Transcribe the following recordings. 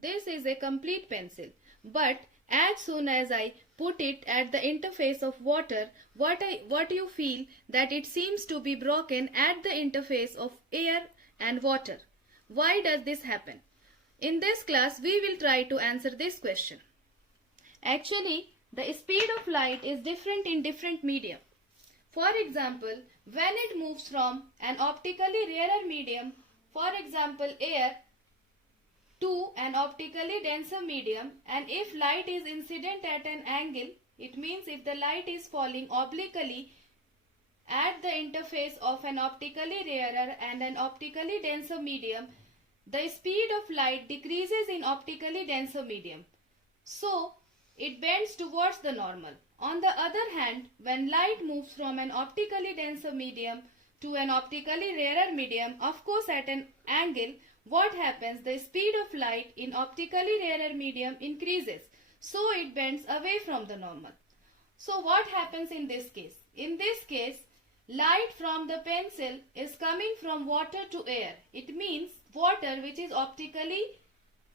This is a complete pencil, but as soon as I put it at the interface of water, what you feel that it seems to be broken at the interface of air and water. Why does this happen? In this class, we will try to answer this question. Actually, the speed of light is different in different medium. For example, when it moves from an optically rarer medium, for example air, to an optically denser medium, and if light is incident at an angle, it means if the light is falling obliquely at the interface of an optically rarer and an optically denser medium, the speed of light decreases in optically denser medium. So, it bends towards the normal. On the other hand, when light moves from an optically denser medium to an optically rarer medium, of course at an angle, what happens? The speed of light in optically rarer medium increases. So it bends away from the normal. So what happens in this case? In this case, light from the pencil is coming from water to air. It means water which is optically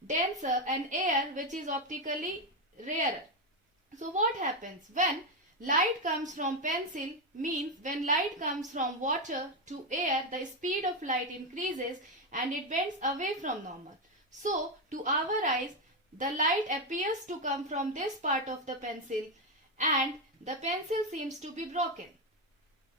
denser and air which is optically rarer. So what happens? When light comes from pencil, means when light comes from water to air, the speed of light increases and it bends away from normal. So to our eyes, the light appears to come from this part of the pencil and the pencil seems to be broken.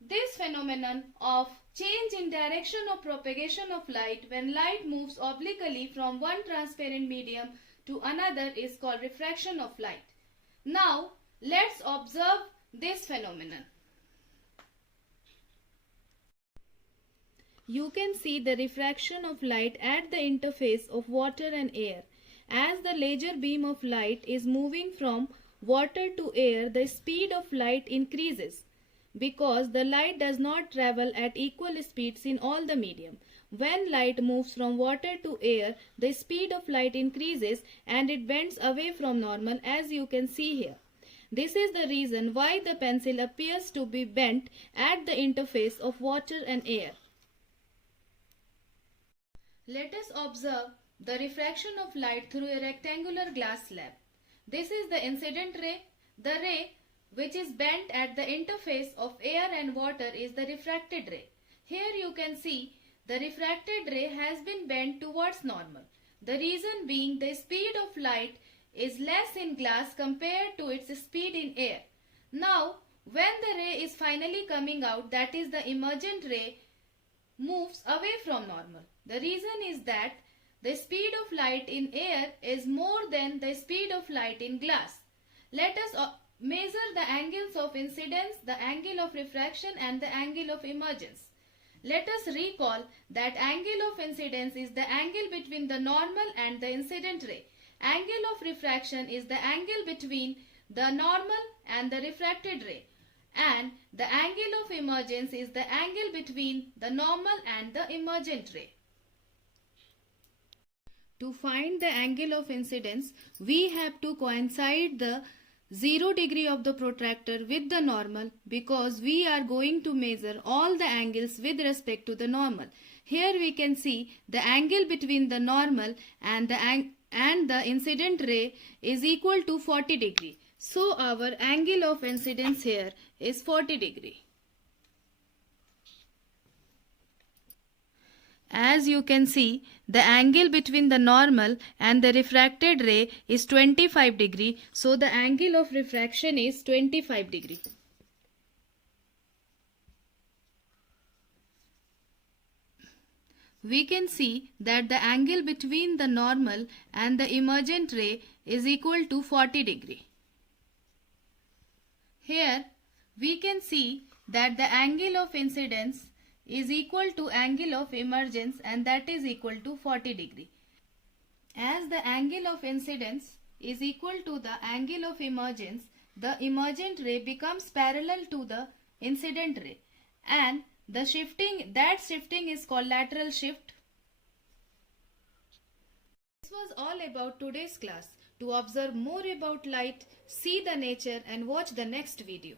This phenomenon of change in direction of propagation of light when light moves obliquely from one transparent medium to another is called refraction of light. Now, let's observe this phenomenon. You can see the refraction of light at the interface of water and air. As the laser beam of light is moving from water to air, the speed of light increases because the light does not travel at equal speeds in all the medium. When light moves from water to air, the speed of light increases and it bends away from normal, as you can see here. This is the reason why the pencil appears to be bent at the interface of water and air. Let us observe the refraction of light through a rectangular glass slab. This is the incident ray. The ray which is bent at the interface of air and water is the refracted ray. Here you can see the refracted ray has been bent towards normal. The reason being the speed of light is less in glass compared to its speed in air. Now, when the ray is finally coming out, that is the emergent ray, moves away from normal. The reason is that the speed of light in air is more than the speed of light in glass. Let us measure the angles of incidence, the angle of refraction and the angle of emergence. Let us recall that angle of incidence is the angle between the normal and the incident ray. Angle of refraction is the angle between the normal and the refracted ray. And the angle of emergence is the angle between the normal and the emergent ray. To find the angle of incidence, we have to coincide the 0 degree of the protractor with the normal because we are going to measure all the angles with respect to the normal. Here we can see the angle between the normal and the incident ray is equal to 40 degree. So our angle of incidence here is 40 degree. As you can see, the angle between the normal and the refracted ray is 25 degree. So the angle of refraction is 25 degree. We can see that the angle between the normal and the emergent ray is equal to 40 degree. Here we can see that the angle of incidence is equal to angle of emergence and that is equal to 40 degree. As the angle of incidence is equal to the angle of emergence, the emergent ray becomes parallel to the incident ray and that shifting is called lateral shift. This was all about today's class. To observe more about light, see the nature and watch the next video.